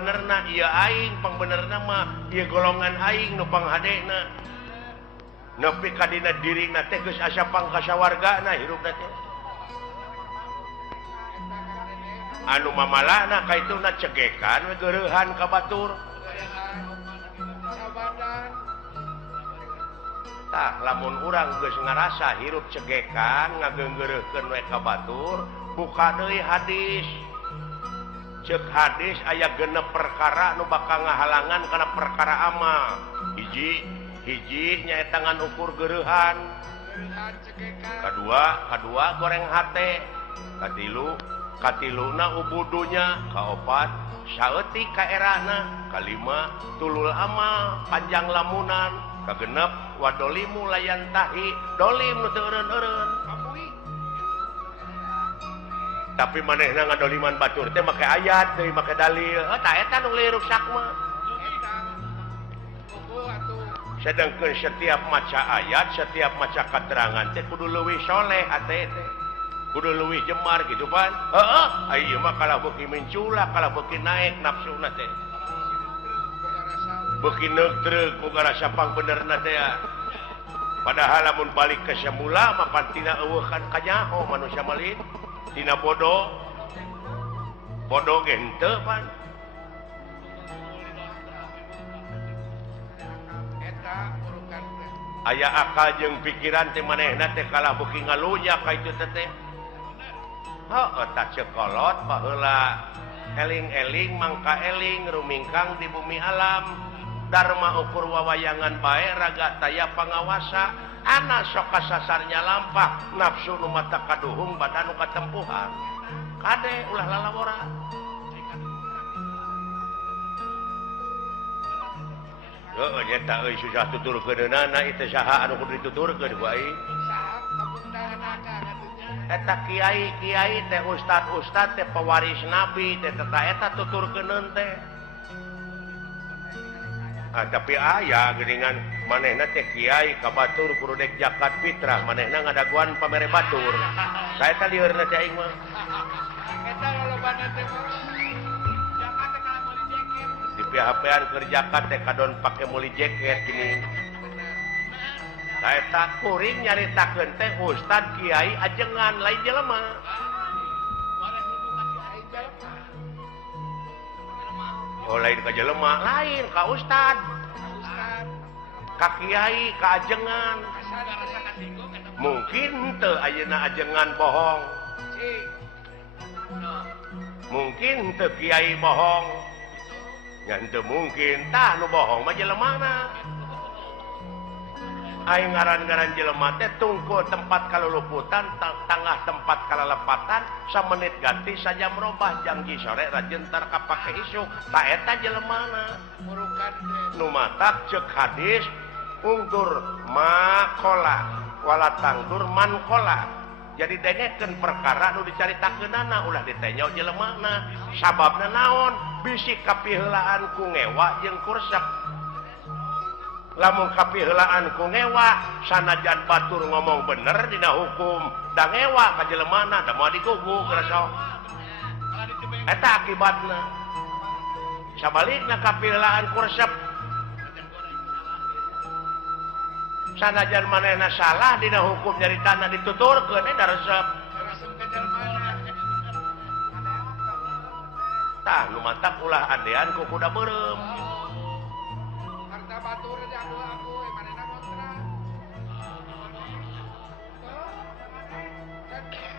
pangbenerna ieu aing pangbenerna mah ieu golongan aing nu panghadena nepi ka dina dirina teh geus asa pangkasawargana hirupna teh anu mamalahna kaituna cegekan we geureuhan ka batur tah lamun urang geus ngarasa hirup cegekan ngageunggeureukkeun we ka batur buka deui hadis cek hadis aya genep perkara nu bakal ngahalangan kana perkara amal hiji nyaeta ngan ukur geureuhan kadua goreng hate katiluna ubudunya kaopat saeutik ka erana kalima tulul amal panjang lamunan kagenep wadolimu layan tahi dolim nu teu eureun-eureun tapi manehna ngadoliman batur teh make ayat teh make dalil tah eta nu liruk sakma sedangkeun setiap maca ayat setiap maca keterangan teh kudu leuwih soleh hate teh kudu leuwih jemar gitu pan heeh ieu mah kalah beuki menculak kalah beuki naik nafsuna teh beuki neutreuk boga rasa pangbenerna teh padahal lamun balik ke semula mah pantina eueuhan kanyaho manusia malin tina bodoh ge henteu pan eta urukan aya akal jeung pikiran teh manehna teh kalah beuki ngalunya ka itu teh heuh tak cekolot baheula eling-eling mangka eling rumingkang di bumi alam Dharma ukur wawayangan bae raga taya pangawasa anak sok kasasarnya lampah nafsu nu mata kaduhung badan nu katempuhan kade ulah lalawora heuh eta euy susah tuturkeunana itu saha anu kudu dituturkeun ku aing eta kiai teh ustad teh pewaris nabi teh eta tuturkeuneun teh tapi aya geuningan manehna teh kiai ka batur kudu dek zakat fitrah manehna ngadaguan pamere batur saeta liheurna teh aing mah eta lolobana teh zakat teh kana meuli jeket di PHP-an keur zakat teh kadon pake meuli jeket gini saeta kuring nyaritakeun teh ustad kiai ajengan lain jelema oh lain ka jelema lain ka ustad ka kiai ka ajengan mungkin teu ayeuna ajengan bohong mungkin teu kiai bohong nya teu mungkin tah nu bohong mah jelemana aing ngaran-ngaran jelema teh tungkul tempat kaluluputan tangah tempat kalalepatan samenit ganti saja merubah janji sore rajentar kapake isuk tak eta jelemana murukan nu matak cek hadis ungdur makola wala tangdur mankola jadi dengekeun perkara nu dicaritakeunana ulah ditenya jelemana sababna naon bisi kapiheulaan ku ngewa jeung kursep lamun kapiheulaan ku ngewa sanajan batur ngomong bener dina hukum da ngewa ka jelemana da moal diguguk rasa eta akibatna sabalikna kapiheulaan kursep sanajan manehna salah dina hukum nyaritana dituturkeun da resep tah nu mantap ulah adean ku kuda beureum harta batur jago aku manehna kontra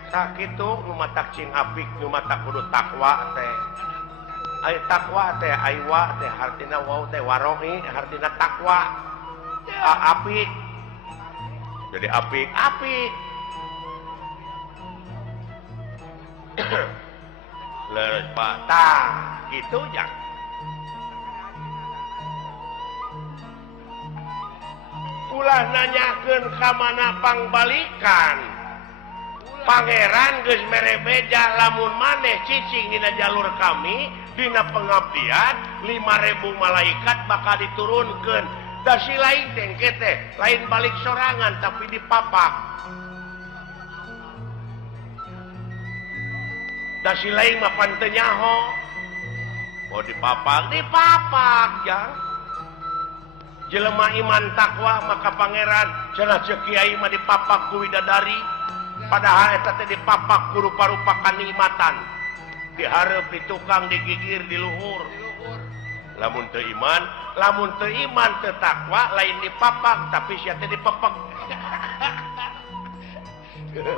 tah kitu nu matak cing apik nu matak kudu takwa teh ai takwa teh aiwa teh hartina wau teh warohi hartina takwa apik jadi apik leres pak tah gitu jang ulah nanyakeun ka mana pangbalikan pangeran geus mere beja lamun maneh cicing dina jalur kami dina pengabdian 5.000 malaikat bakal diturunkeun da si lain tengke teh lain balik sorangan tapi dipapak da si lain mah panteu nyaho Oh dipapak ya. Jelema iman takwa maka pangeran cenah ceuk kiai mah dipapak ku widadari. Padahal eta teh dipapak ku rupa-rupa kanikmatan. Dihareup di tukang digigir di luhur. Lamun teu iman teu takwa lain dipapak tapi sia teh dipepek.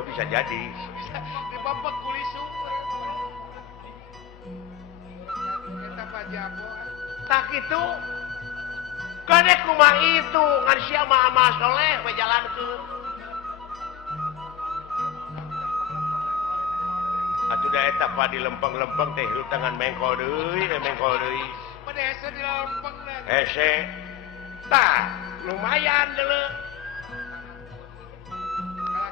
Bisa jadi. Dipapak kulisu. Eta pajabo. Tak itu. Kadek kumaha itu ngan sia mah amal soleh we jalankeun. Atuh da eta pa di lempeng-lempeng teh hirup tangan mengkol deui. Pada hese di lempeng na. Hese. Tah, lumayan deuleu.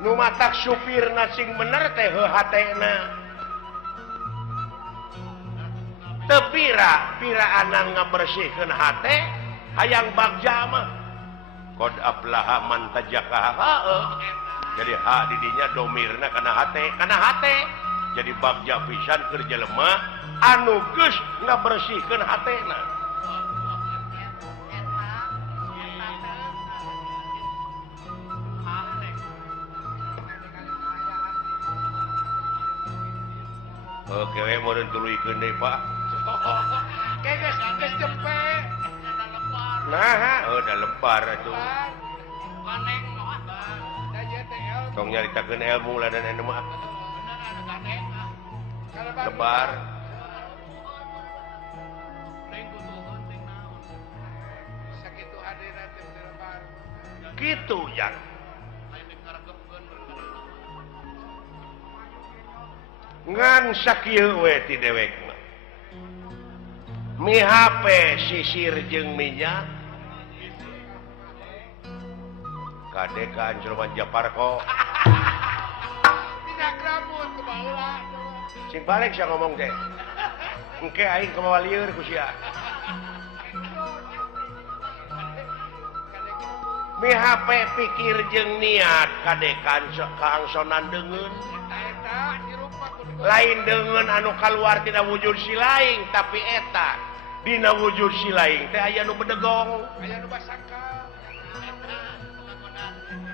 Nu matak supirna sing bener teh hatena. Teu pira anang ngabersihkeun hate hayang bagja mah. Qad aflaha man tajakaha. Jadi ha di dinya domirna kana hate. Jadi bagja pisan keur jelema anu geus ngabersihkeun hatena. Oke, we meureun tuluykeun deui, Pak. Geus jempe. Nah, da lebar atuh. Kaneng moal. Da ieu teh ilmu. Tong nyaritakeun ilmu lah dan anu mah. Bener ada kaneng. Lebar. Teng kudu hunting naon. Sakitu hadirna teh lebar. Kitu, Yang. Lain dikaregepkeun. Ngan sakieu we ti dewek mah. Mi HP sisir jeung minyak. Kadekan Jerman Japarko. Tidak rambut ke baheula. Sing balik sia ngomong teh. Engke aing kumaha lieur ku sia. Mi HP pikir jeung niat kadekan kaangsonan deungeun. Eta dirupa kudu. Lain deungeun anu kaluar tina wujud si laing tapi eta dina wujud si laing teh aya nu bedegong. Aya nu basangka.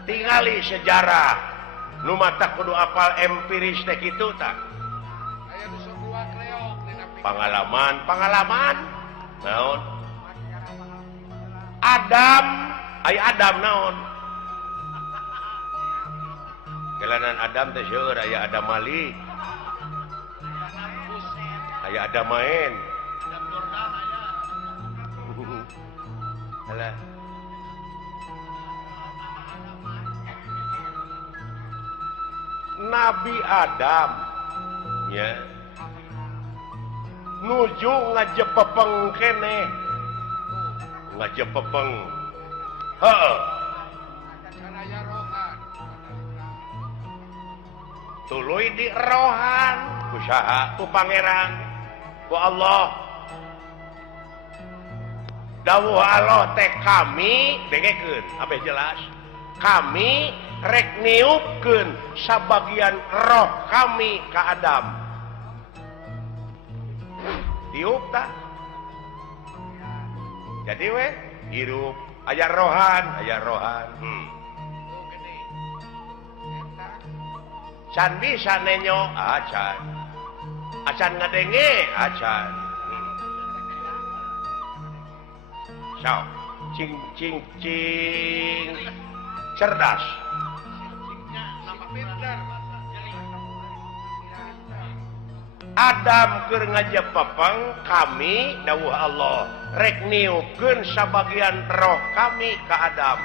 Tingali sejarah nu mata kudu apal empiris teh kitu tah. Aya nu sok dua kreok dina Pengalaman naon? Adam naon? Kelanan Adam teh seueur aya Adam Malik. Aya Adam main. Adam Jordan aya. Alah. Nabi Adam ya nuju ngajepepeng keneh. Ngajepepeng. Heeh. Kana aya rohan. Tuluy di rohan ku saha? Ku pangeran, ku Allah. Dawuh Allah teh kami dengekeun abeh jelas. Kami rek niupkeun sabagian roh kami ka Adam. Tiup tah. Jadi we hirup aya rohan. Tuh gede. Eta Can bisa nenyo acan. Acan ngadenge acan. So, cing cerdas. cingnya nama pinter. Adam keur ngajepepeng kami dawuh Allah rek niupkeun sabagian roh kami ka Adam.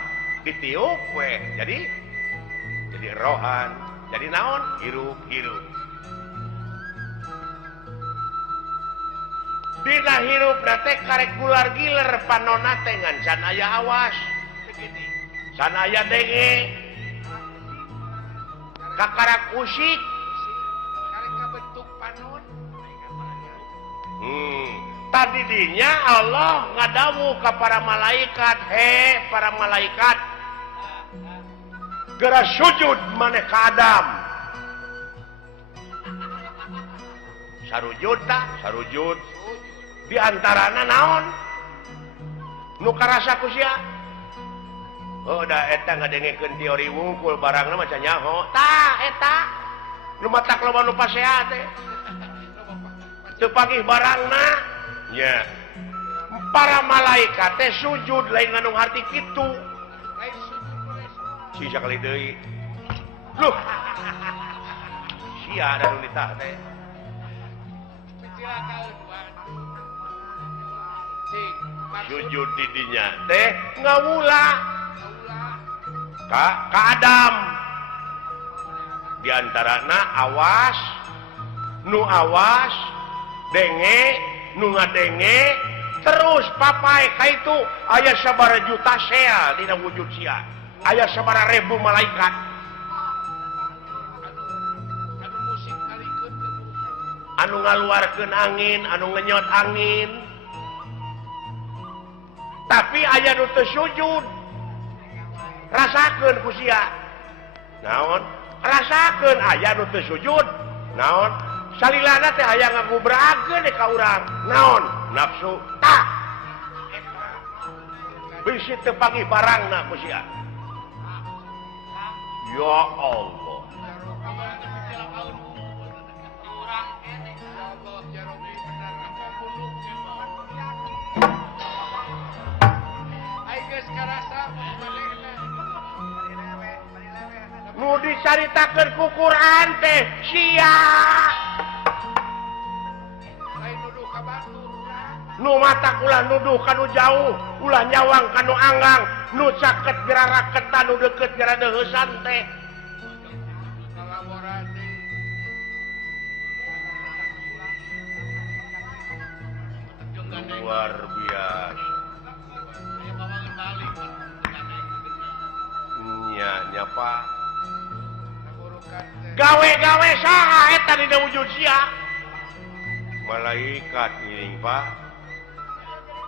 Ditiup we. Jadi rohan. Jadi naon? Hirup. Dina hirup nate karek gular giler panonna teh ngan can aya awas. Begini. Can aya denge. Kakarak usik. Karek kabentuk panon. Tadi dinya Allah ngadawu ka para malaikat, he para malaikat, geura sujud maneh ka Adam. Sarujud. di antarana naon nu karasa ku sia oh da eta ngadengekeun teori wungkul barangna maca nyaho tah eta nu matak loba nu pasea teh teu pagih barangna nya para malaikat teh sujud lain nganu harti kitu si sakali deui loh sia ada nu ditah teh sujud di dinya teh ngawula ka Adam di antarana awas nu awas denge nu ngadenge terus papai ka itu aya sabaraha juta sel dina wujud sia aya sabaraha ribu malaikat anu ngaluarkeun angin anu ngenyot angin tapi aya nu teu sujud rasakeun ku sia naon rasakeun aya nu teu sujud naon salilana teh aya ngagubrageun ka urang naon nafsu tah bisi teu pagih barangna ku sia ya Allah nu dicaritakeun ku Quran teh sia lain nuduh ka batur nu matak ulah nuduh kanu jauh ulah nyawang kanu anggang nu caket geura raketan nu deukeut geura deuheusan teh luar biasa nya Pak gawe-gawe saha eta dina wujud sia malaikat ngiring Pak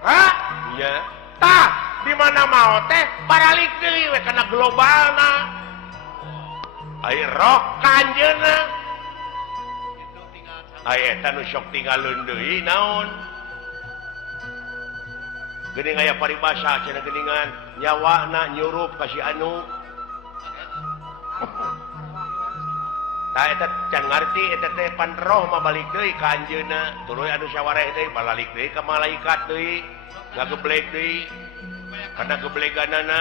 hah nya tah di mana mau teh baralik deui we kana globalna ai roh kanjeuna ai eta nu sok tinggalkeun deui naon geuning aya paribasa cenah geuningan nyawana nyurup ka si anu tah eta can ngarti eta teh pan roh mah balik deui ka anjeunna tuluy anu sawareh deui balik deui ka malaikat deui ngageblek deui kana gebleganana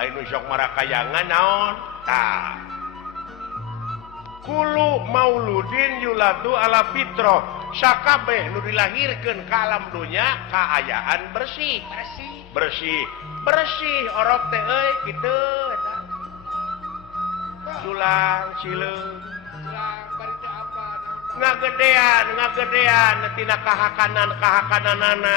anu sok marakayangan naon tah kulu mauludin yuladu ala fitrah sakabeh nu dilahirkeun ka alam dunya kaayaan bersih orok teh euy kitu eta sulang cileung ngagedean tina kahakananana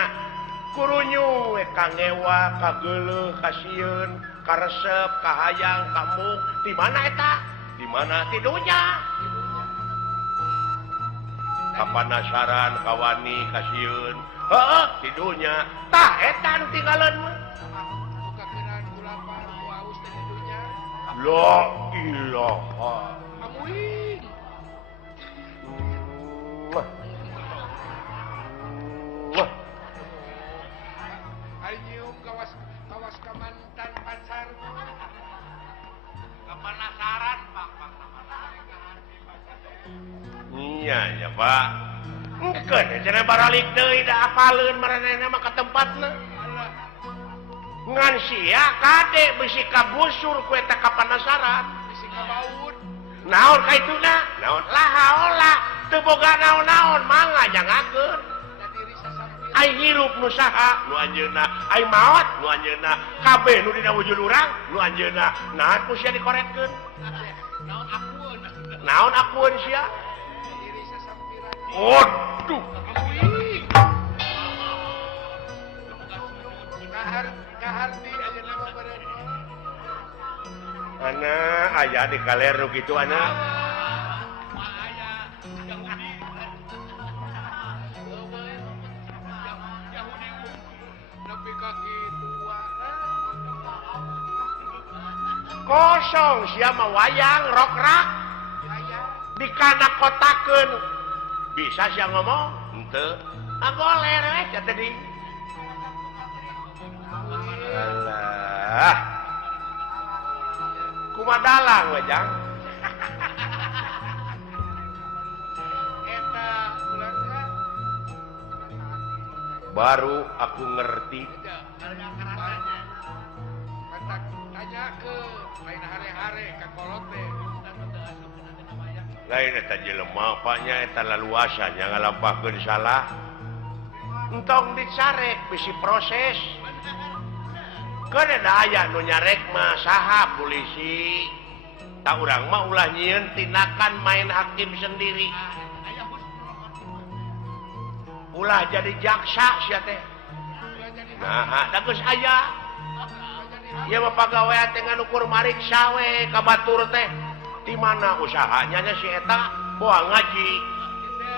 kurunyu we kangewa kageuleuh kasieun karesep kahayang kamuk di mana eta di mana ti dunya kapanasaran kawani kasieun heeh ti dunya tah eta anu tinggalan mah la ilaha amuing Ayo kawas kamantan pacar kapanasaran Pak iya ya Pak engkeun cenah baralik deui da apaleun maranehna mah ka tempatna ngan sia kade bisi kabusur ku eta kapanasaran bisi kabaud naon ka ituna naon lahaola teu boga naon-naon mangga jangakeun ai hirup nu saha nu anjeunna ai maot nu anjeunna kabeh nu dina wujud urang nu anjeunna naon ku sia dikorekkeun naon akueun sia waduh kaharti aja nama badan ana aya di kaler nu kitu ana kosong sia mah wayang rokrak dikana kotakeun bisa sih ngomong henteu goler we tadi alah kumadalang we jang eta bulan kan baru aku ngerti tanya ke lain hari-hari ka kolot teh lain eta jelema apanya eta laluasanya ngalampahkeun salah entong dicarek bisi proses kan ada aya nu nyarek mah saha polisi tak urang mah ulah nyieun tindakan main hakim sendiri ulah jadi jaksa sia teh nah da geus aya ieu mah pagawean teh nganukur mariksa we ka batur teh di mana usahanya nya si eta boa ngaji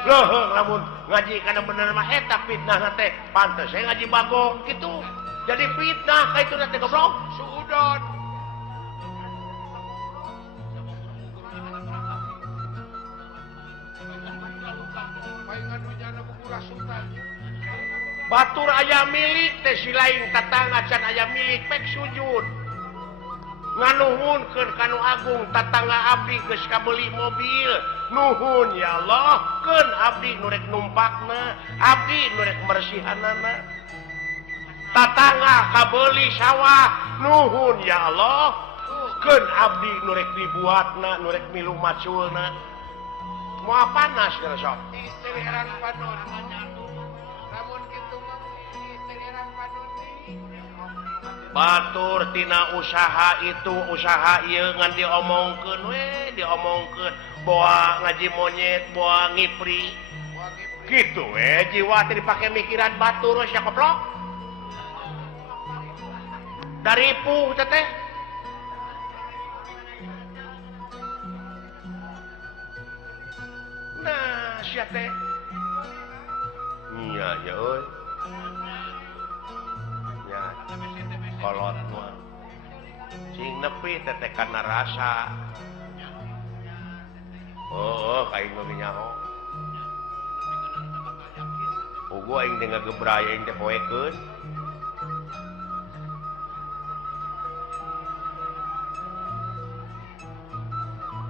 leuheung lamun ngaji kana bener mah eta fitnah teh pantes saya ngaji bagong gitu jadi fitnah ka itu teh goblok suudon paingan dunyana bukura sultan batur aya milik teh si lain tatangga can aya milik pek sujud nganuhunkeun kanu agung tatangga abdi geus kabeli mobil nuhun ya Allah keun abdi nu rek numpakna abdi nu rek mersihanana tatangga kabeli sawah nuhun ya Allah keun abdi nu rek dibuatna nu rek milu maculna moal panas geus sok istri herang panon namun kitu mah istri herang panon batur tina usaha itu usaha ieu ngan diomongkeun we diomongkeun boa ngaji monyet boa ngipri kitu we jiwa teh dipake mikiran batur sia goblok dari pu teh nah sia teh nya ya euy nya kolot mah sing nepi teh kana rasa oh kain mah nyaho ugu aing teh ngagebraya aing teh poekeun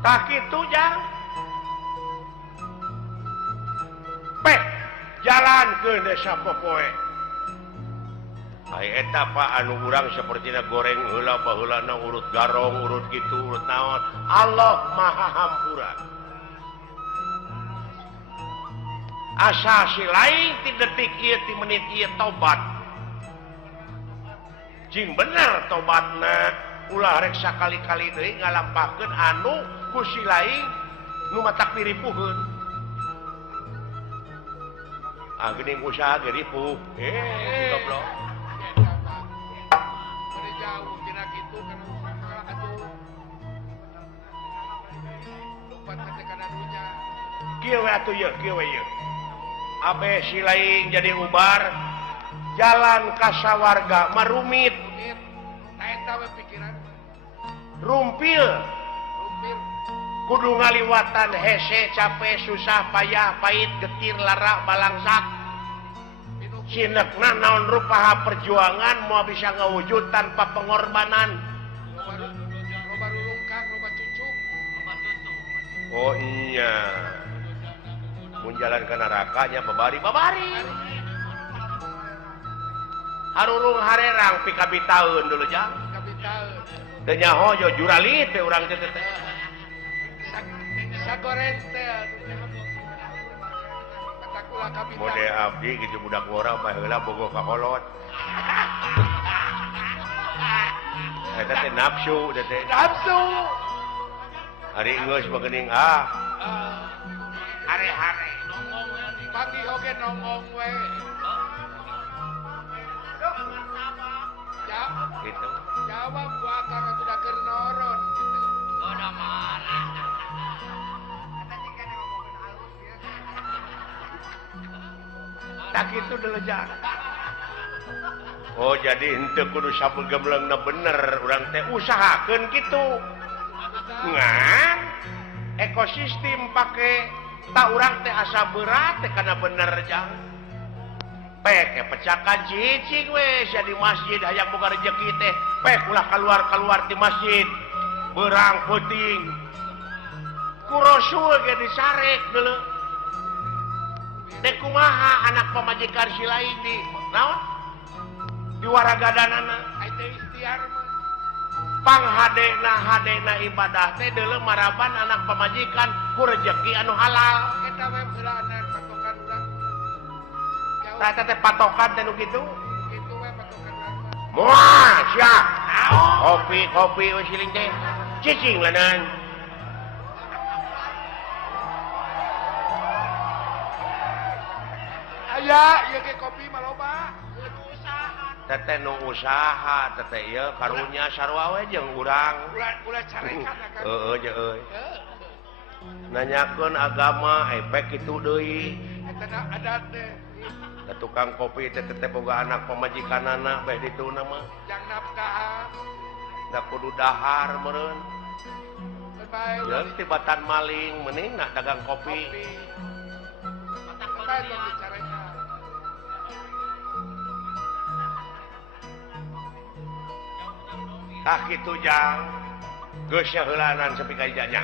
tah kitu jang peh jalankeun desa popoe ai eta Pak anu urang sapertina goreng heula baheulana urut garong urut kitu urut naon Allah Maha Hampura asa si lain ti detik ieu ti menit ieu tobat jing bener tobatna ulah rek sakali-kali deui ngalampahkeun anu ku si lain nu matak diripuheun geuning usaha ge ripuh goblok jauh tina kitu kana usaha atuh lompat teh kana dunya kieu we atuh ieu kieu we ieu abe si laing jadi ubar jalan ka sawarga marumit tah eta we pikiran rumpil kudu ngaliwatan hese capek susah payah pahit getir lara balangsak sinekna naon rupaha perjuangan mau bisa ngawujud tanpa pengorbanan loba rulungkang loba cucuk oh iya mun jalan ke nerakanya babari harurung harerang pikabi taun dulu jang kabitaeun teu nyaho jo jurali teh urang teh sagoreng teh katakulah kabitaeun mode abdi gitu budak ngora baheula bogo ka kolot eta teh nafsu teh nafsu hari geus bageuning hare-hare pati oge nongong we gitu jawab gua karena sudah kernoron gitu udah marah tak itu dulu jang oh jadi henteu kudu sabegemleungna bener urang teh usahakeun kitu ngan ekosistem pake tak urang teh asa berat teh karena bener jang pecakan cicing we sia di masjid hayang boga rezeki teh ulah keluar di masjid berang puting ku rasul ge disarek deuleu teh kumaha anak pamajikan si lain di naon di waragadanana ai teh ikhtiar mah panghadena ibadah teh deuleu maraban anak pamajikan ku rezeki anu halal eta we heulaanan patokan urang tah teh patokan teh nu kitu kitu we patokan urang mah moal sia kopi we siling teh cicing lanan aya ieu ge kopi mah loba teteh nu usaha teteh ieu karunya sarua we jeung urang ulah carekan akan heueuh je euy nanyakeun agama efek kitu deui eta adat teh da tukang kopi teh teteh boga anak pamajikanana beh dituna mah jang nafkah da kudu dahar meureun bae jeung tibatan maling mending nak dagang kopi bae tong dicarekan tah kitu jang geus heulanan sepi ka ijanya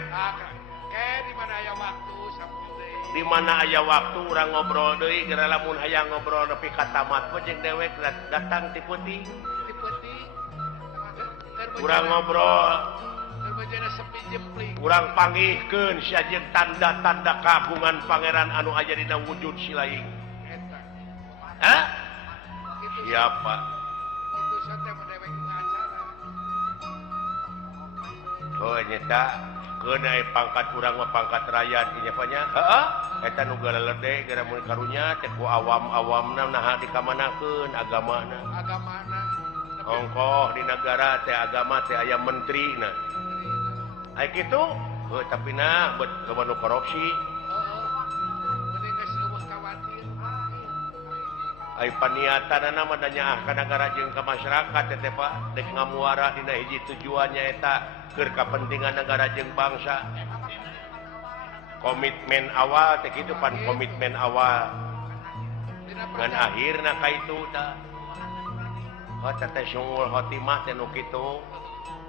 kayak di mana aya waktu samude di mana aya waktu urang ngobrol deui geura lamun hayang ngobrol nepi ka tamat mah jeung dewek datang ti peuting di penting urang ngobrol terbejana sepi jempling urang panggihkeun sia jeung tanda-tanda kagungan pangeran anu aya dina wujud si laing eta hah itu siapa itu sateh mendewek acara oh nyata keun aya pangkat urang mah pangkat rakyat nya panya heeh eta nu galelede gara mun karunya teh ku awam-awamna naha dikamanakeun agamana agamana ongkoh di negara teh agama teh aya menterina aya kitu heuh tapi na bet nu korupsi mending geus eueuh kawatir aya paniatanana mah nyaah ka negara jeung ka masyarakat teh Pak dek ngamuara dina hiji tujuannya eta keur kapentingan negara jeung bangsa komitmen awal teh kitu pan komitmen awal ngan akhirna ka itu tah oh teteh sungul khotimah teh nu kitu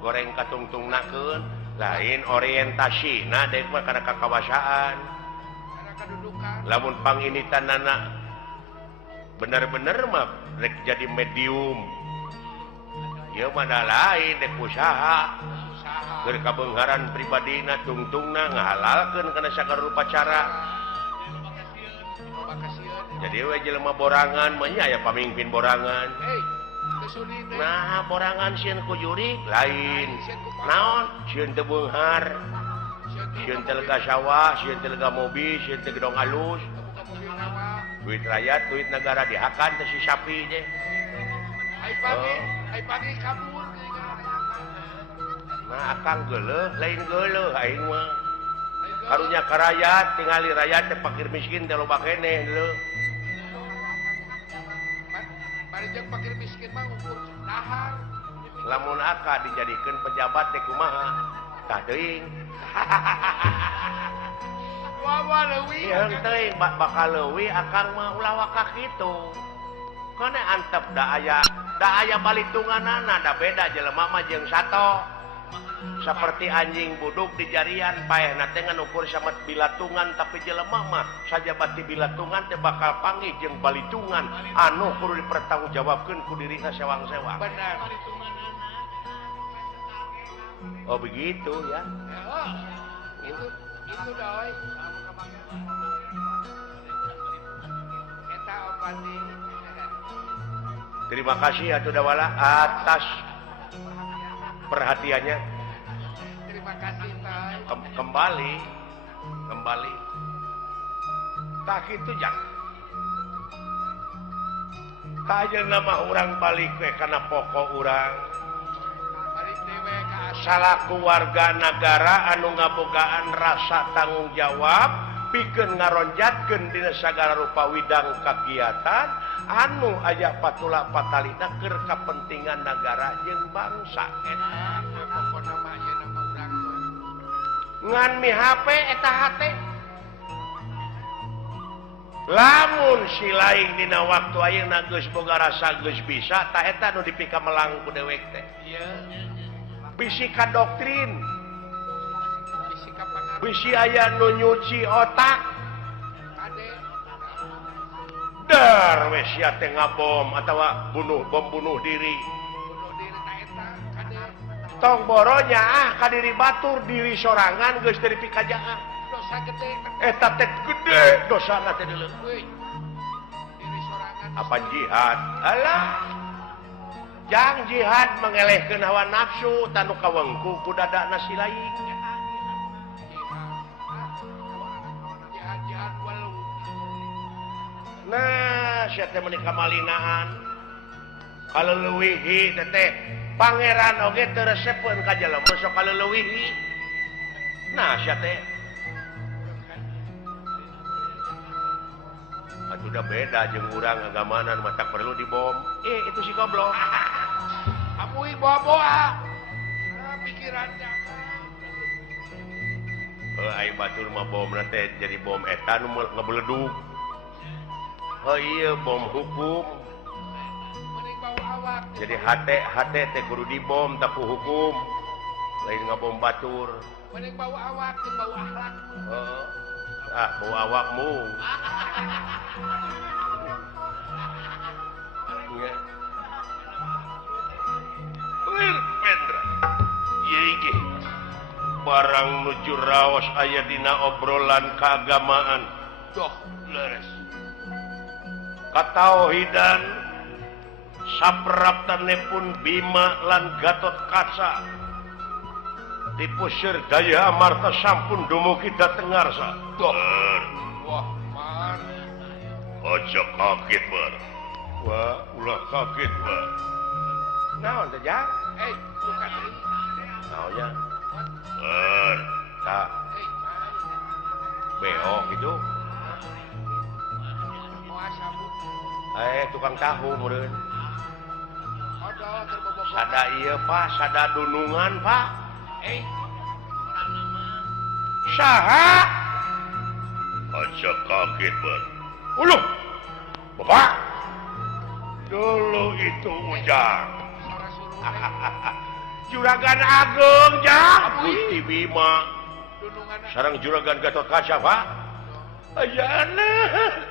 goreng katungtungnakeun lain orientasina dek mah kana kakawasaan karena kedudukan lamun panginitanana bener-bener mah rek jadi medium ieu mah da lain dek usaha keur kabeungharan pribadina tungtungna ngahalalkeun kana sagala rupa cara loba kasieun jadi we jelema borangan mah nya aya pamimpin borangan teu sudi teh nah borangan sieun ku jurig lain naon sieun teu beunghar sieun teu lega sawah sieun teu lega mobil sieun teu gedong alus buka mobil mewah duit rakyat duit negara dihakan teh si sapi je ai pagi kabur nah akang geuleuh lain geuleuh aing mah karunya ka rakyat tingali rakyat teh fakir miskin teh loba keneh deuleu bari jeung fakir miskin mah ukur dahar lamun aka dijadikeun pejabat teh kumaha tah teuing wawa leuwih ieu teuing bakal leuwih akang mah ulah waka kitu kana antep da aya balitunganana da beda jelema mah jeung sato seperti anjing buduk di jarian paehna teh ngukur samet bilatungan tapi jelema mah sajabat di bilatungan teh bakal panggih jeung balitungan anu kudu dipertanggungjawabkeun ku dirina sewang-sewang benar oh begitu ya itu doi eta opati terima kasih atuh dawala atas perhatiannya terima kasih doi kembali tak itu jang tanya nama orang balik we karena pokok orang balik dewe ka atas salaku warga negara anu ngabogaan rasa tanggung jawab pikeun ngaronjatkeun dina sagala rupa widang kagiatan anu aya patula patalina keur kapentingan negara jeung bangsa eta pokona mah ieu nama urang mah ngan mi HP eta hate lamun si lain dina waktu ayeuna geus boga rasa geus bisa ta eta nu dipika melang ku dewek teh. Iya. Bisi ka doktrin, Bisi ka pangaruh. bisi aya nu nyuci otak. Kade. Dar we sia teh ngabom atawa bom bunuh diri. Bunuh diri ta eta. Kade. Tong boronya ka diri batur diri sorangan geus teu dipikajaan. Dosa gede. Eta teh gede dosana teh deuleu. Weuy. Diri sorangan. Apa jihad? Alah. Jang jihad mengelehkeun hawa nafsu tanu kawengku ku dadana si laing. Jihad walu. Nah, sia teh menika malinaan. Kaleuweuhi teh pangeran oge teu resepeun ka jelema sok kaleuweuhi. Nah, sia teh atuh udah beda jeung urang agamana nu matak perlu dibom. Itu si goblok. Amui boa-boa. Pikirannya. Ai batur mah bom teh jadi bom eta nu ngebledug. Iya bom hukum. Mending bau awak. Jadi hate teh kudu dibom tapi hukum. Lain ngabom batur. Mending bau awak jeung bau akhlak. Bau awakmu. Ya. Pendra. Ieu ge barang nuju raos aya dina obrolan keagamaan. Doh, leres. Katauhidan sapraptanepun Bima lan Gatot Kaca dipusir daya amarta sampun dumugi dateng ngarsa. Wah, man. Aja kaget bar. Wah, ulah kaget bar. Naon teh Jang? Lu katri. Naonnya? Tak Man. beo gitu. Moal sabut. Tukang tahu meureun. Odol terbobok. Sada ieu Pak, sada dunungan Pak. Saha? Aja kaget bar. Uluh. Bapak. Dulu itu Ujang. Juragan Agung Jang. Gusti Bima. Sareng Juragan Gatot Kaca Pak. Ayana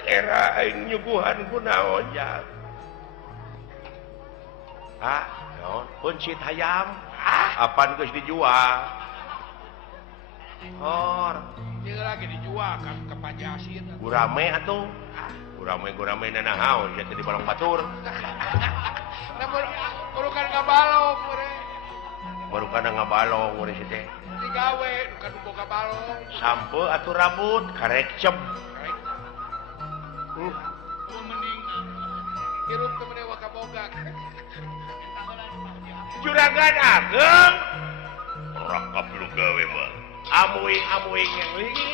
era aing nyuguhan ku naon Jang. Naon? Puncit hayam. Apaan geus dijual? Dia lagi dijual kan ke Pajasin. Gurame atuh. Gurame nanahaun jadi di balong batur. Namun urukan ngabalong mure. Baru kana ngabalong urang si teh. Digawe bukan boga balong. Sampe atuh rambut karek cep. Mending hirup teu meuneu kaboga. Juragan Ageng. Ora kapilu gawe mah. Amui ngeng ligi.